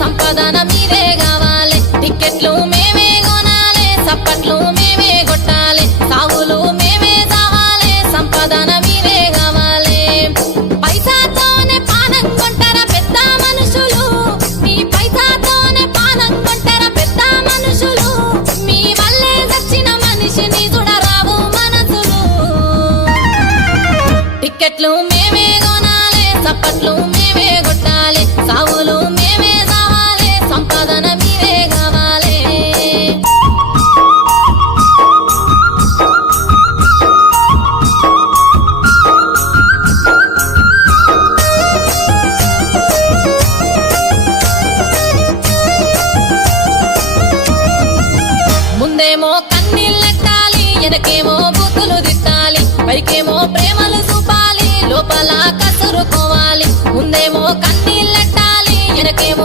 సంపాదన మీరే కావాలి టికెట్లు మేమే కొనాలి సప్పట్లు మేమే కొట్టాలి సావులు మేమే సావాలి సంపాదన మీరే కావాలి పైసాతోనే పానం కొంటారా పెద్ద మనుషులు మీ పైసాతోనే పానం కొంటారా పెద్ద మనుషులు మీ వల్లే చచ్చిన మనిషిని చూడరావు మనసులు టికెట్లు మేమే కొనాలి సప్పట్లు మేమే కొట్టాలి సావులు మేమే సావాలి సంపాదన మీరే కావాలి ముందేమో కన్నీళ్ళెట్టాలి వెనకేమో బూతులు తిట్టాలి పైకేమో ప్రేమలు చూపాలి లోపల కసురుకోవాలి ముందేమో కన్నీళ్ళెట్టాలి వెనకేమో